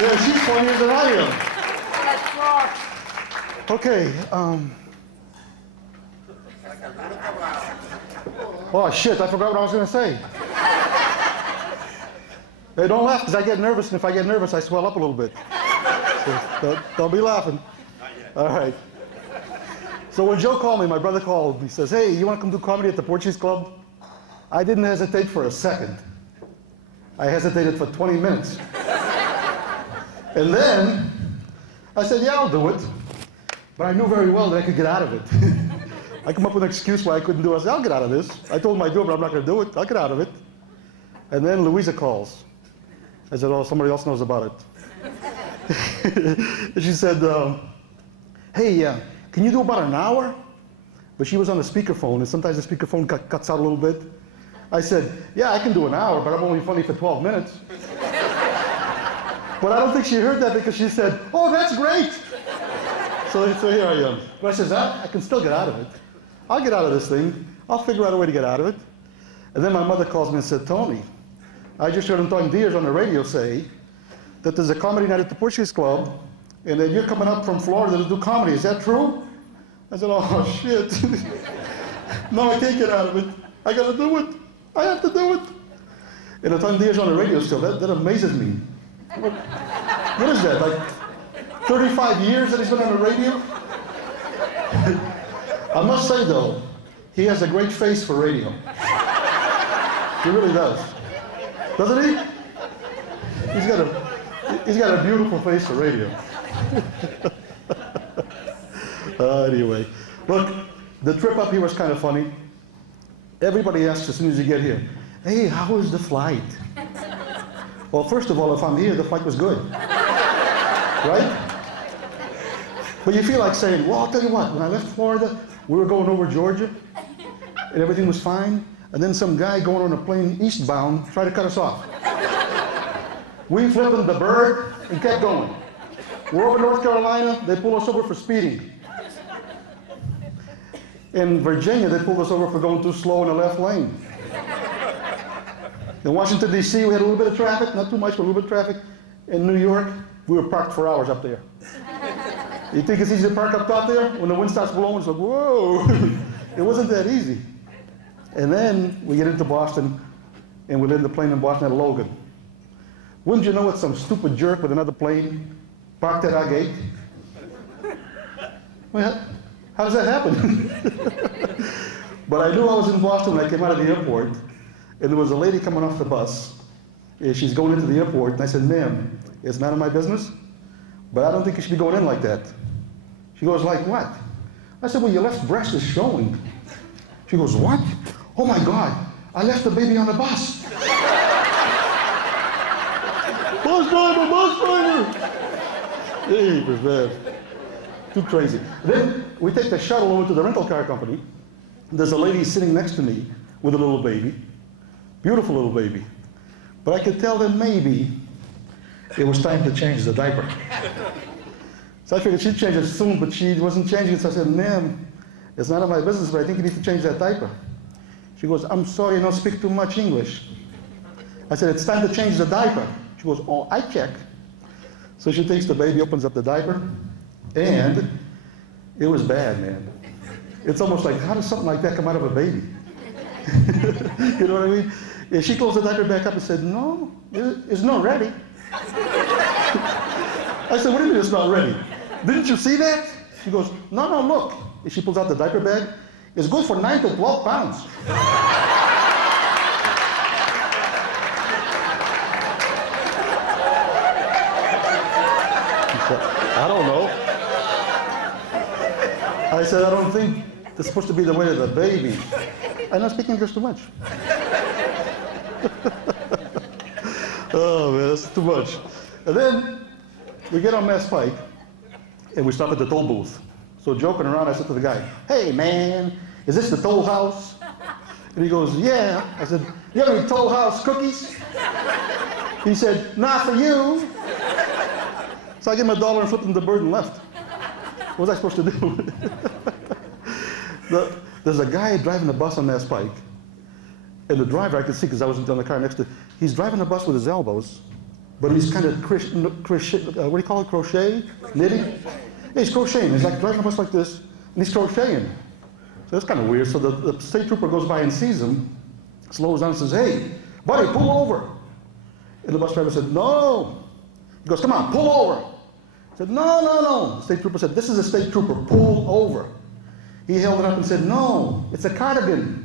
Yeah, she's funnier than I am. Okay. Oh, shit, I forgot what I was going to say. Hey, don't laugh, because I get nervous, and if I get nervous, I swell up a little bit. So don't be laughing. All right. So when Joe called me, my brother called, he says, hey, you want to come do comedy at the Portuguese Club? I didn't hesitate for a second. I hesitated for 20 minutes. And then I said, yeah, I'll do it. But I knew very well that I could get out of it. I come up with an excuse why I couldn't do it. I said, I'll get out of this. I told him I'd do it, but I'm not going to do it. I'll get out of it. And then Louisa calls. I said, oh, somebody else knows about it. And she said, hey, can you do about an hour? But she was on the speakerphone, and sometimes the speakerphone cuts out a little bit. I said, yeah, I can do an hour, but I'm only funny for 12 minutes. But I don't think she heard that because she said, oh, that's great. So here I am. But I says, I can still get out of it. I'll get out of this thing. I'll figure out a way to get out of it. And then my mother calls me and said, Tony, I just heard Antonio Diaz on the radio say that there's a comedy night at the Portuguese Club, and that you're coming up from Florida to do comedy. Is that true? I said, oh, shit. No, I can't get out of it. I got to do it. I have to do it. And Antonio Diaz on the radio still. That amazes me. What is that, like 35 years that he's been on the radio? I must say, though, he has a great face for radio. He really does. Doesn't he? He's got a beautiful face for radio. Anyway, look, the trip up here was kind of funny. Everybody asks as soon as you get here, hey, how was the flight? Well, first of all, if I'm here, the flight was good. Right? But you feel like saying, well, I'll tell you what, when I left Florida, we were going over Georgia, and everything was fine, and then some guy going on a plane eastbound tried to cut us off. We flipped him the bird and kept going. We're over North Carolina, they pulled us over for speeding. In Virginia, they pulled us over for going too slow in the left lane. In Washington, D.C., we had a little bit of traffic, not too much, but a little bit of traffic. In New York, we were parked for hours up there. You think it's easy to park up top there? When the wind starts blowing, it's like, whoa. It wasn't that easy. And then we get into Boston, and we land the plane in Boston at Logan. Wouldn't you know it's some stupid jerk with another plane parked at our gate? Well, how does that happen? But I knew I was in Boston when I came out of the airport, and there was a lady coming off the bus. And she's going into the airport, and I said, ma'am, it's none of my business, but I don't think you should be going in like that. She goes, like what? I said, well, your left breast is showing. She goes, what? Oh my God, I left the baby on the bus. Bus driver, bus driver. Hey, it was bad. Too crazy. Then we take the shuttle over to the rental car company. There's a lady sitting next to me with a little baby. Beautiful little baby. But I could tell that maybe it was time to change the diaper. So I figured she'd change it soon, but she wasn't changing it. So I said, ma'am, it's none of my business, but I think you need to change that diaper. She goes, I'm sorry, I don't speak too much English. I said, it's time to change the diaper. She goes, oh, I check. So she takes the baby, opens up the diaper, and it was bad, man. It's almost like, how does something like that come out of a baby? You know what I mean? And she closed the diaper back up and said, no, it's not ready. I said, what do you mean it's not ready? Didn't you see that? She goes, no, no, look. And she pulls out the diaper bag. It's good for 9 to 12 pounds. I don't know. I said, I don't think it's supposed to be the weight of the baby. I'm not speaking English too much. Oh, man, that's too much. And then we get on Mass Pike, and we stop at the toll booth. So joking around, I said to the guy, hey, man, is this the toll house? And he goes, yeah. I said, you have any toll house cookies? He said, not for you. So I gave him $1 and flipped him the bird and left. What was I supposed to do? There's a guy driving a bus on Mass Pike, and the driver, I could see because I was in the car next to, he's driving the bus with his elbows, but he's kind of, what do you call it, crochet? Knitting? Yeah, he's crocheting. He's like driving the bus like this, and he's crocheting. So that's kind of weird. So the state trooper goes by and sees him, slows down and says, hey, buddy, pull over. And the bus driver said, no. He goes, come on, pull over. He said, no, no, no. The state trooper said, this is a state trooper, pull over. He held it up and said, no, it's a cardigan.